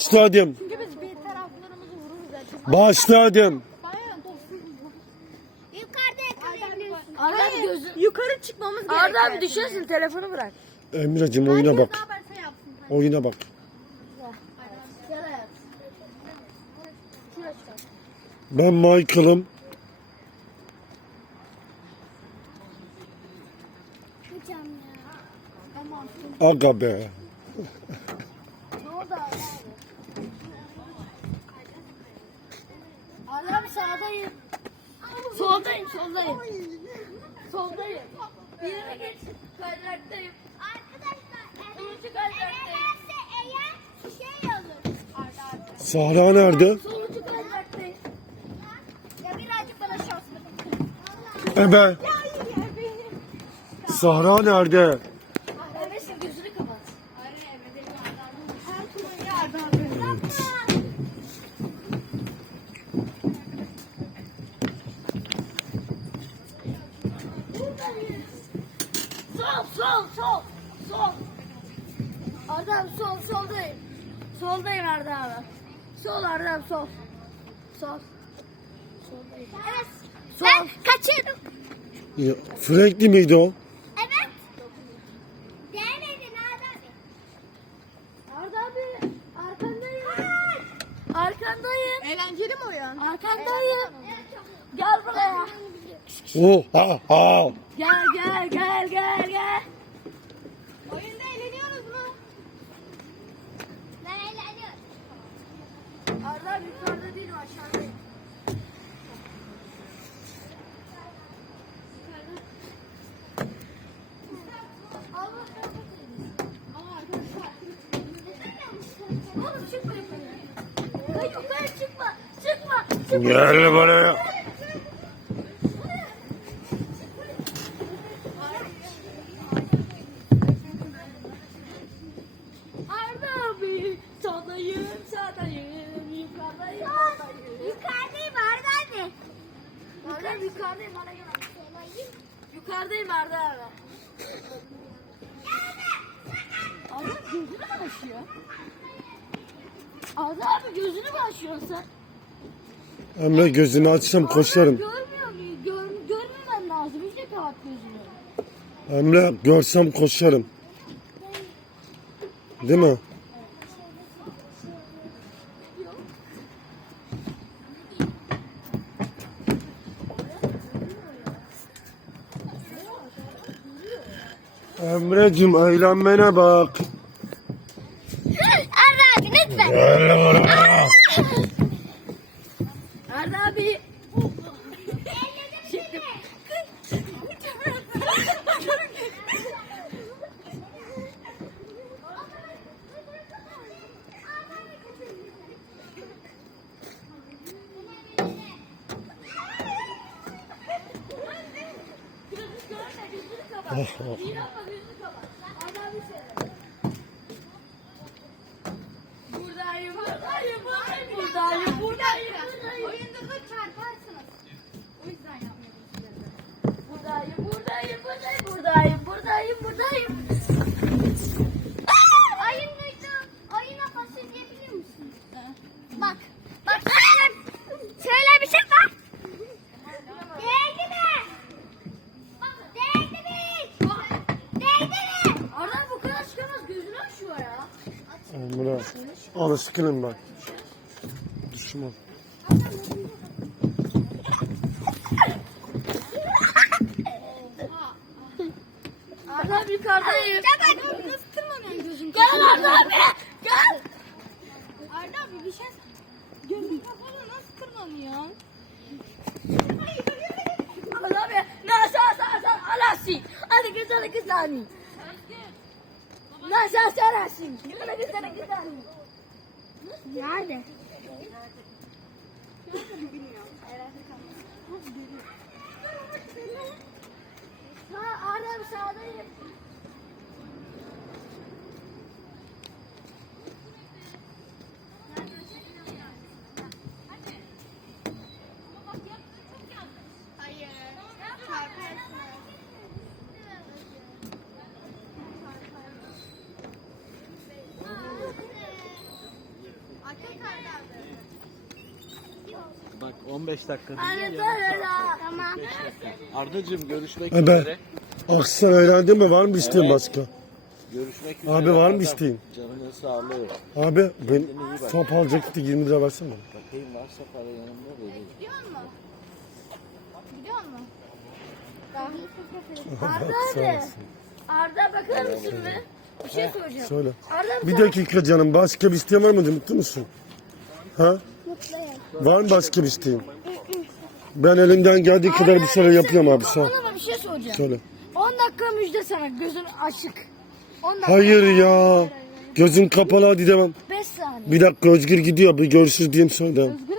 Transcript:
Başladım. Çünkü biz bir taraflarımızı vururuz zaten. Başladım. Bayağı dostuz. Yukarıda yakalayabiliyorsun. Arda abi gözü... Yukarı çıkmamız gerekiyor. Arda abi düşersin telefonu bırak. Emre'cim oyuna bak. Oyuna bak. Ben Michael'ım. Aga be. Ne oldu Arda abi? Arda abi sağdayım. Soldayım, soldayım. Soldayım. Bir yere geç. Arkadaşlar Sonucu eğer şey olur. Sahra nerede? Sonucu. Ya birazcık bana şans verin. Ebe. Ya hayır ya benim. Sahra nerede? Evesin gözünü kapat. Her türlü ya Arda abi. Yapma. Sol, sol, sol. Arda abi sol, soldayım. Soldayım Arda abi. Sol Arda abi sol. Sol. Evet. Sol. Ben kaçırdım. Ya, Frankli miydi o? Evet. Diğerlerini Arda abi. Arda abi arkandayım. Arkandayım. Eğlenceli mi oyun? Arkandayım. Gel buraya. Oh ha ha. Gel gel gel gel. Oyunda eğleniyoruz mu? Ben eğleniyorum. Arda yukarıda değilim aşağıdayım. Oğlum çıkma yukarı. Yukarı. Çıkma. Çıkma. Gel buraya. Abi yukarıdayım bana gel. Yukarıdayım Arda abi. Arda abi gözünü mü açıyor? Arda abi gözünü mü açıyorsun sen? Emre gözünü açsam koşarım. Görmüyor muyum? Gör, görmemen lazım. İyice kapat gözünü. Emre görsem koşarım. Değil mi? Emre'cim eğlenmene bak. Arda abi lütfen. Gel buraya. Arda abi. Çıktım. Gözünü görme, gözünü kapat. İyi yapma, gözünü kapat. Arda abi söyle. Buradayım, buradayım, buradayım, buradayım, buradayım. Oyunda da çarparsınız. O yüzden yapmıyorum buradayım, buradayım, buradayım, buradayım, buradayım. Oyun duydu. Oyuna fasulye biliyor musun? Bak. Bak şöyle. Şöyle bir şey var. Değdi mi? Bak değdi mi? Değdi mi? Arda bu kadar çıkamaz, gözünü açıyor ya. Emre alışkınım ben. Düşman. Arda abi yukarıdayım. Ya bak nasıl tırmanıyorsun gözün? Gel Arda abi, gel. Arda abi bir şey Gözün kapalı nasıl tırmanıyor? Arda abi, nasa sa sa alasi. Hadi kız, hadi kız nani. Nasa sa alasi. Kız nani. Nerede? Ha, Arda abi sağdayım. Hayır. Çarparsınız. Bak 15 dakika değil. Tamam. Ardacığım görüşmek E ben- üzere. Aksan öğrendin mi? Var mı isteğin başka? Görüşmek üzere. Abi var mı Ardam. isteğin? Canının sağlığı. Abi ben top alacaktı 20 lira versene bana. Bakayım varsa para yanımda vereyim. Gidiyor mu? Gidiyor mu? Arda hadi. Arda bakar mısın be? Bir şey soracağım. Söyle. Arda Bir dakika canım başka bir isteğin var mıydı? Mutlu musun? Ha? Var mı başka bir isteğin? Ben elimden geldiği kadar bir şeyler yapıyorum abi sağ ol. Bir şey soracağım. Söyle. 10 dakika müjde sana gözün açık. 10 dakika. Hayır ya. Gözün kapalı hadi devam. 5 saniye. Bir dakika Özgür gidiyor. Bir görüşürüz diyeyim sonra. devam. Özgür